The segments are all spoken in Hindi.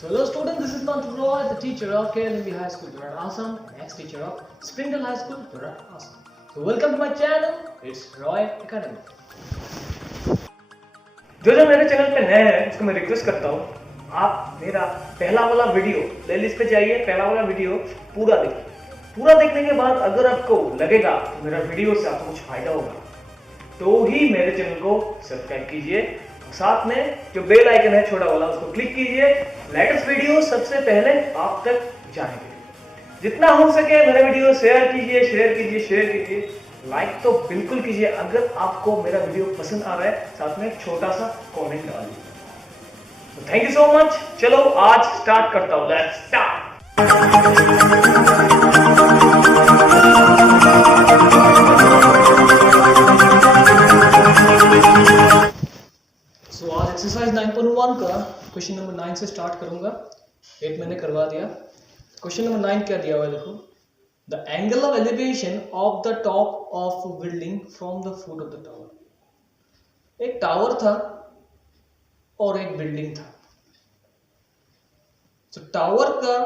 So hello students, this is Mantu Roy, the teacher of KLMB High School, Durat Assam, next teacher of Springdale High School, Durat Assam. So welcome to my channel, it's Roy Academy. जो मेरे चैनल पे नए हैं उसको मैं रिक्वेस्ट करता हूँ, आप मेरा पहला वाला वीडियो प्लेलिस्ट पे जाइए, पहला वाला वीडियो पूरा देखिए। पूरा देखने के बाद अगर आपको लगेगा तो मेरा वीडियो से आपको कुछ फायदा होगा तो ही मेरे चैनल को सब्सक्राइब कीजिए, साथ में जो बेल आइकन है छोटा वाला उसको क्लिक कीजिए। लेटेस्ट वीडियो सबसे पहले आप तक जाएंगे। जितना हो सके मेरा वीडियो शेयर कीजिए, लाइक तो बिल्कुल कीजिए अगर आपको मेरा वीडियो पसंद आ रहा है, साथ में एक छोटा सा कमेंट डालिए। तो थैंक यू सो मच। चलो आज स्टार्ट करता हूँ, लेट्स स्टार्ट। So आज एक्सरसाइज 9.1 का क्वेश्चन नंबर 9 से स्टार्ट करूंगा। 8 मैंने करवा दिया। क्वेश्चन नंबर 9 क्या दिया हुआ है देखो। The angle of elevation of the top of a building from the foot of the tower. एक टावर था और एक बिल्डिंग था। तो टावर का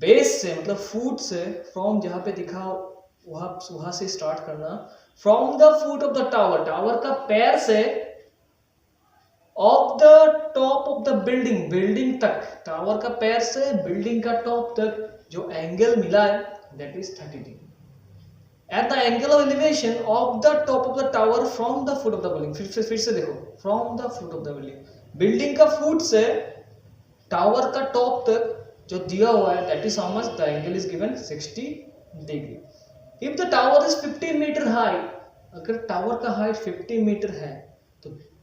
बेस से मतलब फुट से, फ्रॉम जहां पे दिखा वहां से स्टार्ट करना। From the foot of the tower, tower का पैर से, of the top of the building, building तक, टावर का पैर से बिल्डिंग का टॉप तक जो एंगल मिला है that is 30 degree. At the angle of elevation of the top of the tower from the foot of the building, फिर से देखो, from the foot of the building, building का फुट से टावर का टॉप तक जो दिया हुआ है that is how much, the angle is given 60 degree. If the tower is 50 meter high, अगर टावर का हाइट 50 मीटर है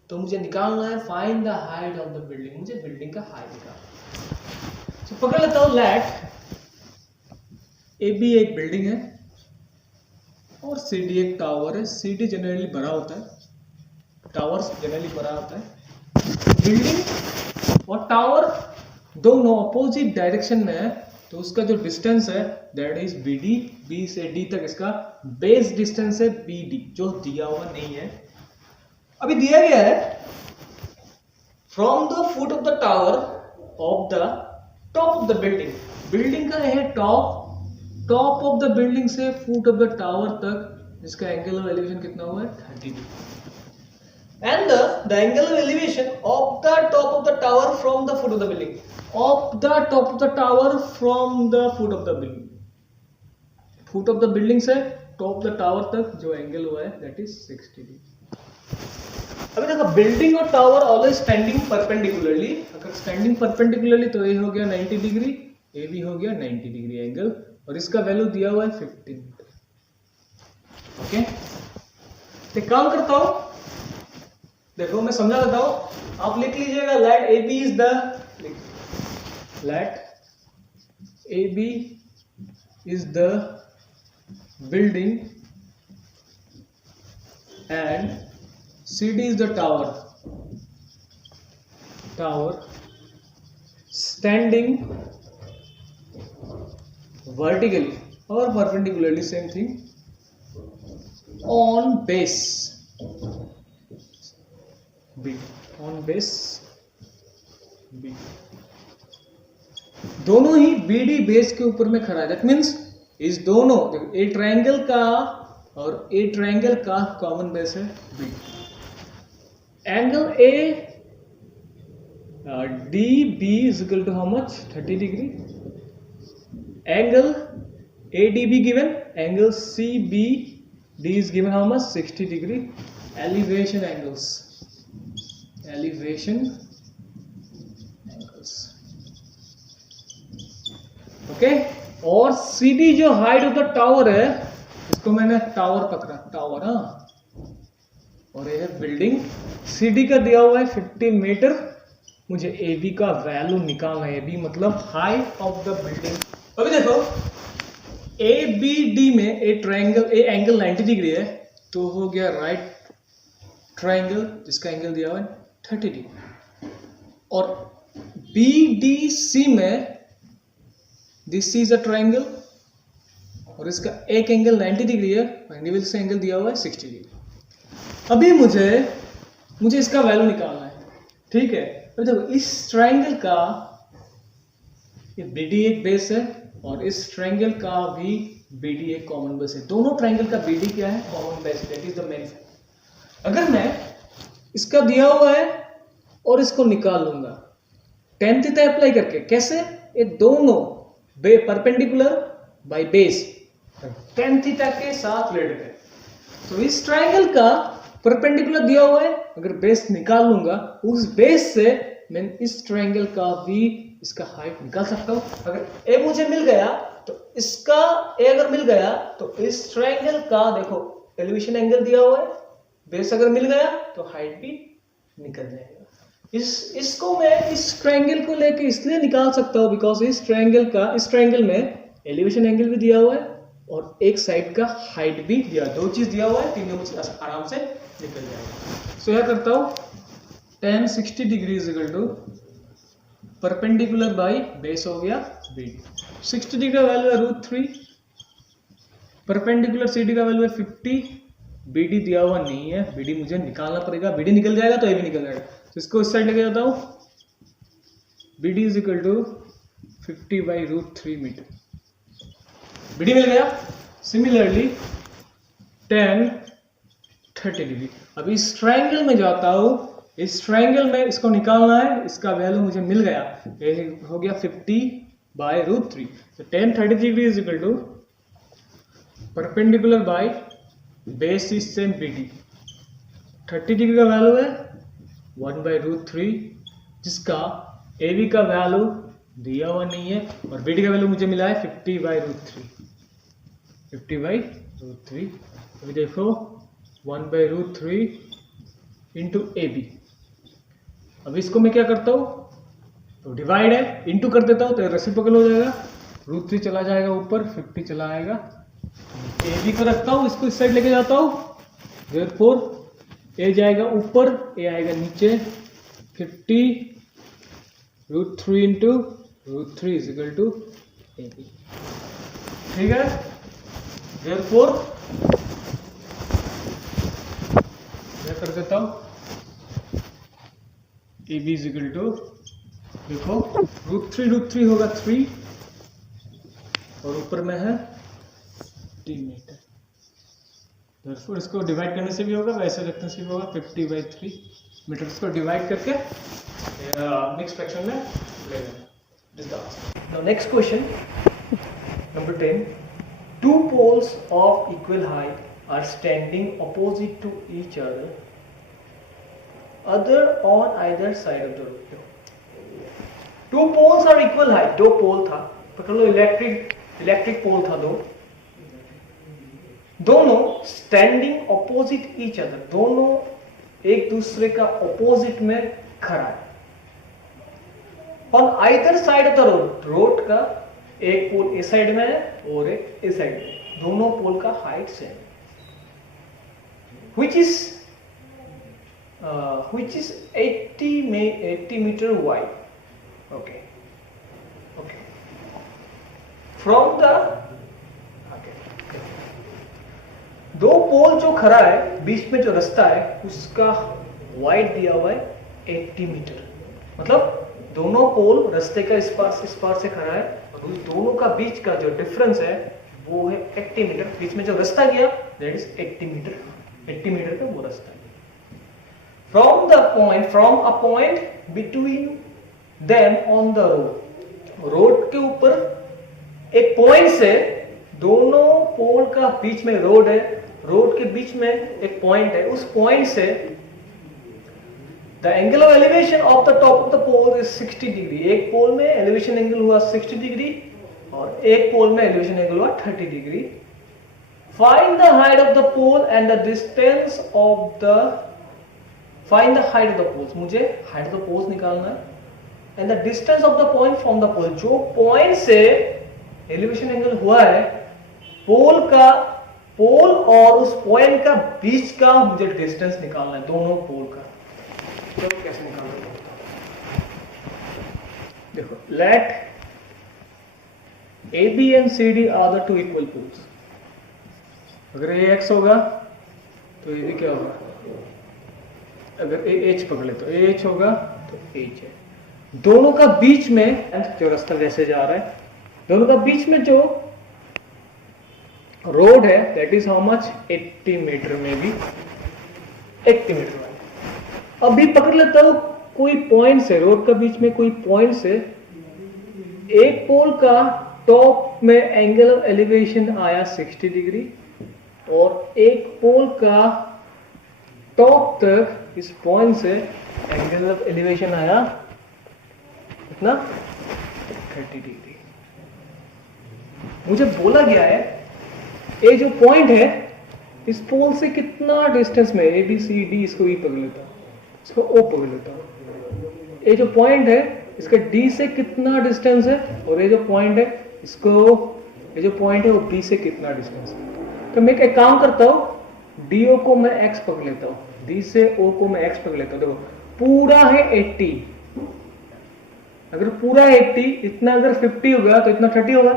तो मुझे निकालना है find the height of the building, मुझे बिल्डिंग का हाइट निकालना। तो पकड़ लेता हूँ लेट ए बी एक बिल्डिंग है और सी डी एक टावर है। सी डी जनरली बड़ा होता है, टावर जनरली बड़ा होता है। बिल्डिंग और टावर दोनों अपोजिट डायरेक्शन में है, तो उसका जो डिस्टेंस है that is B D. B से डी तक इसका बेस डिस्टेंस है बी डी, जो दिया हुआ नहीं है। अभी दिया गया है from the foot of the tower of the top of the building, building का है टॉप ऑफ द बिल्डिंग से फुट ऑफ द टावर तक इसका एंगल ऑफ एलिवेशन कितना हुआ है 30 degree. And the angle of elevation of the top of the tower from the foot of the building, of the top of the tower from the foot of the building, foot of the building से टॉप ऑफ द टावर तक जो एंगल हुआ है दैट इज 60 डिग्री। अभी देखो बिल्डिंग और टावर ऑलवेज स्टैंडिंग परपेंडिकुलरली, अगर स्टैंडिंग परपेंडिकुलरली तो ये हो गया 90 डिग्री, ये भी हो गया 90 डिग्री एंगल, और इसका वैल्यू दिया हुआ है 15 मीटर। ओके, तो काम करता हूं, देखो मैं समझा देता हूं, आप लिख लीजिएगा let A B is the, let A B is the building and CD is the tower standing vertically or perpendicularly, same thing, on base B, on base B, दोनों ही BD बेस के ऊपर में खड़ा है। दैट मीन्स इस दोनों, ए ट्रायंगल का और ए ट्रायंगल का कॉमन बेस है B। Angle A D B is equal to how much 30 degree. Angle A D B given, angle C B D is given how much 60 degree. Elevation angles, elevation angles, okay. और सी डी जो हाइट ऑफ द टावर है, इसको मैंने टावर पकड़ा, टावर, हाँ, और ये है बिल्डिंग। सीडी का दिया हुआ है 50 मीटर, मुझे ए बी का वैल्यू निकालना है। ए बी मतलब हाइट ऑफ द बिल्डिंग। अभी देखो ए बी डी में ए ट्रायंगल, ए एंगल 90 डिग्री है, तो हो गया राइट ट्रायंगल जिसका एंगल दिया हुआ है 30 डिग्री। और बी डी सी में दिस इज अ ट्रायंगल और इसका एक एंगल 90 डिग्री है, एंगल दिया हुआ है 60 डिग्री। अभी मुझे इसका वैल्यू निकालना है, ठीक है। तो देखो इस ट्रायंगल का ये BD एक बेस है और इस ट्रायंगल का भी BD एक कॉमन बेस है। दोनों ट्रायंगल का BD क्या है? Common base, that is the main fact. अगर मैं इसका दिया हुआ है और इसको निकाल लूंगा tan थीटा अप्लाई करके, कैसे? ये दोनों perpendicular by base tan theta के साथ रिलेटेड है। तो इस ट्रायंगल का परपेंडिकुलर दिया हुआ है, अगर बेस निकाल लूंगा उस बेस से मैं इस ट्रायंगल का भी इसका हाइट निकाल सकता हूं। अगर ए मुझे मिल गया तो इसका ए अगर मिल गया तो इस ट्रायंगल का देखो एलिवेशन एंगल दिया हुआ है, बेस अगर मिल गया तो हाइट भी निकल जाएगा। इसको मैं इस ट्रायंगल को लेके इसलिए निकाल सकता हूं बिकॉज इस ट्रायंगल में एलिवेशन एंगल भी दिया हुआ है और एक साइड का हाइट भी दिया, दो चीज दिया हुआ है, तीनों चीज आराम से निकल जाएगा। सो यह करता हूं tan 60 degree is equal to perpendicular by base हो गया BD। 60 डिग्री का वैल्यू है √3, परपेंडिकुलर CD का वैल्यू है 50, BD दिया हुआ नहीं है, BD मुझे निकालना पड़ेगा। BD निकल जाएगा तो ये भी निकल जाएगा, तो इसको इस साइड लेके जाता हूं। BD is equal to 50/√3 metre. BD मिल गया। Similarly tan 30 degree. अब इस ट्रायंगल में जाता हूं, इस ट्रायंगल में इसको निकालना है, इसका वैल्यू मुझे मिल गया, ये हो गया 50/√3। तो tan 30 degree is equal to perpendicular by base is same BD। 30 degree का वैल्यू है 1/√3, जिसका AB का वैल्यू दिया हुआ नहीं है और BD का वैल्यू मुझे मिला है 50/√3। 50/√3। अभी देखो 1/√3 इंटू AB। अब इसको मैं क्या करता हूं, तो डिवाइड है, इंटू कर देता हूं तो रेसिप्रोकल हो जाएगा, √3 चला जाएगा ऊपर, 50 चला आएगा। AB को रखता हूं, इसको इस साइड लेके जाता हूं, देयरफॉर A जाएगा ऊपर, A आएगा नीचे। 50√3 into √3 is equal to AB। ठीक है, देयरफॉर मैं कर देता हूं AB इज इक्वल टू, देखो √3 होगा 3 और ऊपर में है 3 मीटर। तो इसको डिवाइड करने से भी होगा, वैसे रखने से भी होगा, 50/3 मीटर। इसको डिवाइड करके नेक्स्ट फ्रैक्शन में ले लेना। Now next question number 10। Two poles of equal height are standing opposite to each other on either side of the road. Two poles are equal height, दो पोल था, पकड़ लो, इलेक्ट्रिक पोल था दो, दोनों स्टैंडिंग ऑपोजिट ईच अदर, दोनों एक दूसरे का ऑपोजिट में खड़ा है। On either side of the road, road का एक पोल इस साइड में है और एक इस साइड में, दोनों पोल का height same, which is 80 meter wide. Okay. From the दो पोल जो खड़ा है, बीच में जो रास्ता है उसका वाइड दिया हुआ है 80 मीटर, मतलब दोनों पोल रास्ते का इस पार से खड़ा है और उस दोनों का बीच का जो डिफरेंस है वो है 80 मीटर। बीच में जो रास्ता गया दैट इज 80 मीटर, 80 मीटर का वो रास्ता है। From a point between them on the road, road के ऊपर एक पॉइंट से, दोनों पोल का बीच में रोड है, रोड के बीच में एक पॉइंट है, उस पॉइंट से the angle of elevation of the top of the pole is 60 degree. एक पोल में एलिवेशन एंगल हुआ 60 डिग्री और एक पोल में एलिवेशन एंगल हुआ 30 degree. Find the height of the pole and the distance of the, find the height of the poles, मुझे हाइट ऑफ द पोल्स निकालना है, and the distance of the point from the pole, जो पॉइंट से एलिवेशन एंगल हुआ है, पोल और उस पॉइंट का बीच का मुझे डिस्टेंस निकालना है, दोनों पोल का। तो कैसे निकालना है, देखो, late AB and CD are the two equal poles। अगर ये x होगा तो ये भी क्या होगा, अगर AH पकड़े तो AH होगा तो H है। दोनों का बीच में जो रास्ता वैसे जा रहा है, दोनों का बीच में जो रोड है that is how much 80 metre में भी 80 मीटर में। अभी पकड़ लेता हूं कोई पॉइंट से, रोड का बीच में कोई पॉइंट से एक पोल का टॉप में एंगल ऑफ एलिवेशन आया 60 डिग्री और एक पोल का टॉप तक इस पॉइंट से एंगल ऑफ एलिवेशन आया कितना 30 डिग्री। मुझे बोला गया है ये जो पॉइंट है इस पोल से कितना डिस्टेंस में, ए बी सी डी, इसको ई पकड़ लेता हूं, इसको ओ पकड़ लेता हूं। ये जो पॉइंट है इसका डी से कितना डिस्टेंस है और ये जो पॉइंट है इसको, ये जो पॉइंट है वो बी से कितना डिस्टेंस है। तो मैं एक काम करता हूं, डी ओ को मैं एक्स पकड़ लेता हूं, डी से ओ को मैं एक्स पकड़ लेता हूं। देखो पूरा है 80, अगर पूरा 80, इतना अगर 50 होगा तो इतना 30 होगा,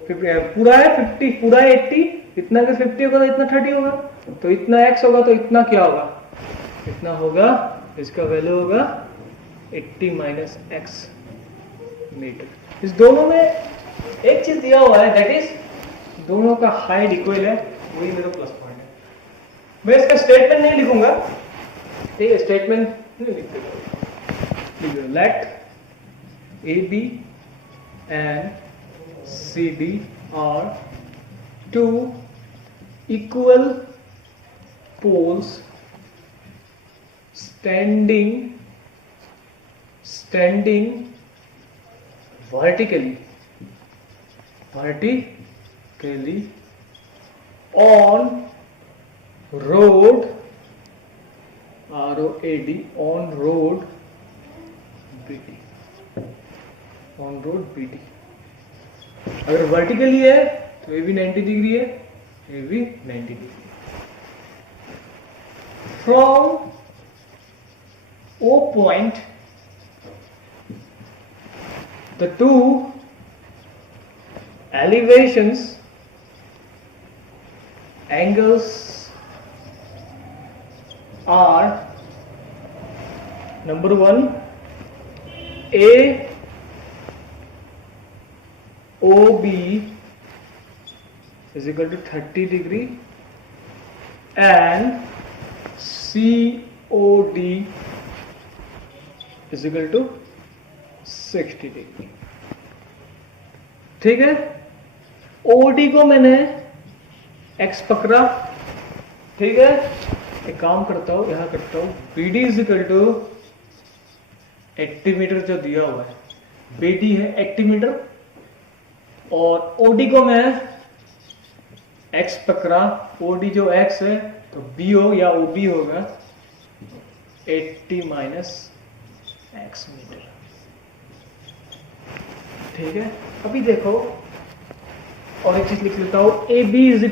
पूरा है 50, पूरा है 80, इतना अगर 50 होगा तो इतना 30 होगा, तो इतना x होगा तो इतना क्या होगा, इतना होगा, इसका वैल्यू होगा 80 माइनस एक्स मीटर। इस दोनों में एक चीज दिया हुआ है दैट इज दोनों का हाइट इक्वल है, वही मेरा प्लस पॉइंट है। मैं इसका स्टेटमेंट नहीं लिखूंगा, ठीक है, स्टेटमेंट नहीं लिखते, let A B and C D are two equal poles standing vertically on road, ROAD, on road BD, on road BD। अगर वर्टिकली है तो ये भी 90 डिग्री है, ये भी 90 degree. From O point, the two elevations angles are number one AOB is equal to 30 degree and COD is equal to 60 degree. ठीक है, OD को मैंने x पकड़ा, ठीक है, एक काम करता हूं, यहां करता हूं, BD is equal to 80 metre जो दिया हुआ है, BD है 80 मीटर और OD को मैं x पकड़ा, OD जो x है तो BO या OB होगा 80 माइनस एक्स मीटर। ठीक है, अभी देखो और एक चीज लिख लेता हूं, AB is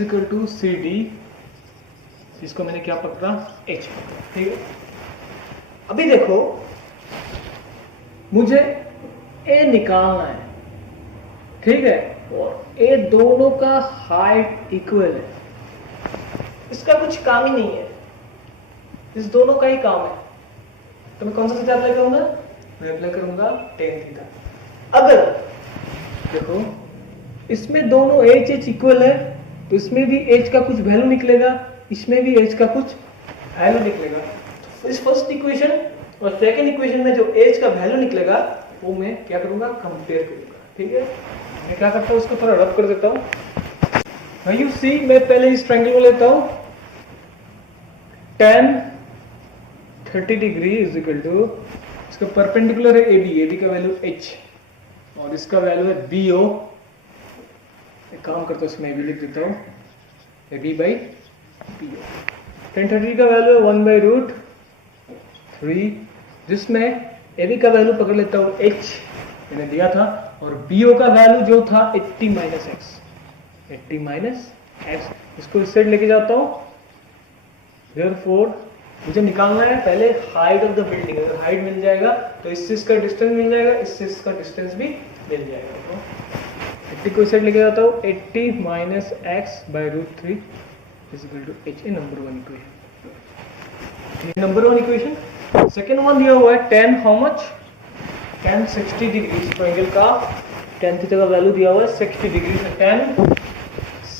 equal to CD, इसको मैंने क्या पकड़ा, H पकड़ा। ठीक है, अभी देखो मुझे A निकालना है, ठीक है, और A दोनों का हाइट इक्वल है, इसका कुछ काम ही नहीं है, इस दोनों का ही काम है। तो मैं कौन सा थीटा अप्लाई करूंगा, मैं अप्लाई करूंगा tan थीटा। अगर देखो इसमें दोनों h इक्वल है तो इसमें भी h का कुछ वैल्यू निकलेगा, इसमें भी h का कुछ वैल्यू निकलेगा। तो इस फर्स्ट इक्वेशन और सेकंड इक्वेशन में जो h का वैल्यू निकलेगा वो मैं क्या करूंगा, कंपेयर करूंगा। ठीक है, मैं क्या करता हूं, उसको थोड़ा रब कर देता हूं। Now you see, मैं पहले इस ट्रायंगल को लेता हूं, tan 30 degree is equal to, इसका परपेंडिकुलर है AB का वैल्यू H और इसका वैल्यू है BO। एक काम करता हूं, इसमें AB लिख देता हूं, AB बाई BO। tan 30 का वैल्यू है 1/√3, जिसमें AB का वैल्यू पकड़ लेता हूं H मैंने दिया था और BO का वैल्यू जो था 80 माइनस एक्स, 80 माइनस एक्स, इसको इस साइड लेके जाता हूं। Therefore मुझे निकालना है पहले हाइट ऑफ द बिल्डिंग, अगर हाइट मिल जाएगा तो इससे इसका डिस्टेंस मिल जाएगा, इससे इसका डिस्टेंस भी मिल जाएगा। तो 80 को इस साइड लेके जाता हूं, 80 minus x by √3 is equal to H, number 1 equation. Number 1 equation second one दिया हुआ है tan how much, tan 60 degree. तो एंगल का tan थीटा का वैल्यू दिया हुआ है 60 डिग्री, तो tan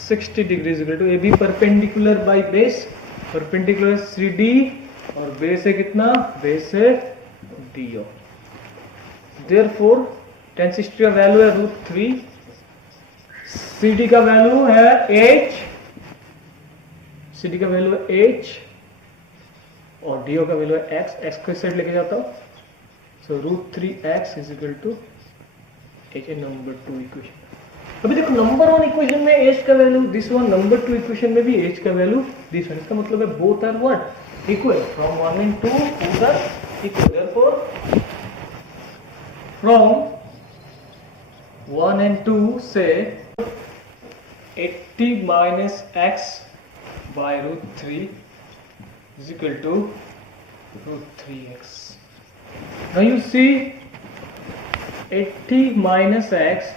60 degree is equal to AB perpendicular by base, perpendicular CD और बेस है कितना, बेस है DO। देयरफॉर tan 60 का वैल्यू है √3, CD का वैल्यू है H, CD का वैल्यू है H और DO का वैल्यू है X, X को इस साइड लेके जाता हूं, so √3x is equal to H है नंबर 2 इक्वेशन। अभी देखो नंबर 1 इक्वेशन में H का value this one, number 2 equation में भी H का वैल्यू दिस वन, इसका मतलब है both are what equal, from 1 and 2 both are equal, therefore from 1 and 2 say 80 minus x by √3 is equal to √3x. Now you see 80 minus x,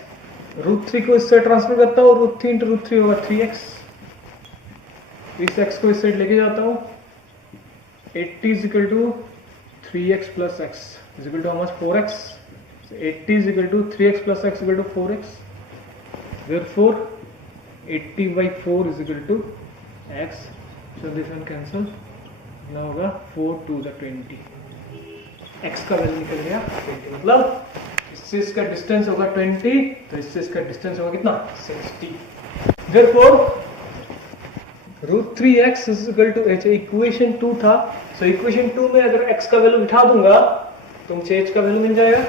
√3 को इस साइड ट्रांसफर करता हूँ, √3 इंटू √3 होगा 3x, इस x को इस साइड लेके जाता हूँ, 80 is equal to 3x plus x is equal to how much, 4x. So 80 is equal to 3x plus x is equal to 4x. Therefore 80 by 4 is equal to x. So this one cancel, ना होगा 4 to the 20, x का वैल्यू निकल गया 20, मतलब इससे इसका डिस्टेंस होगा 20, तो इससे इसका डिस्टेंस होगा कितना, 60। Therefore √3x is equal to h, equation 2 था, सो इक्वेशन 2 में अगर x का वैल्यू बिठा दूंगा तो मुझे h का वैल्यू मिल जाएगा।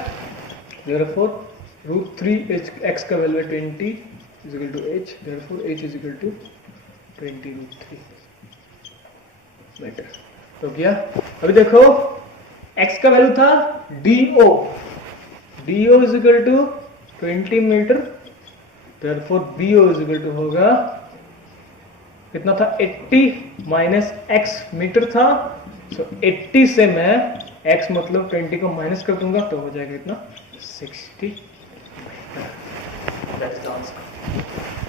Therefore √3x का वैल्यू है 20 is equal to h, therefore h is equal to 20 √3 better तो क्या। अभी देखो x का वैल्यू था DO is equal to 20 metre, therefore BO is equal to होगा कितना था, 80 माइनस x मीटर था, सो 80 से मैं x मतलब 20 को माइनस कर दूंगा तो हो जाएगा कितना, 60। That's the answer.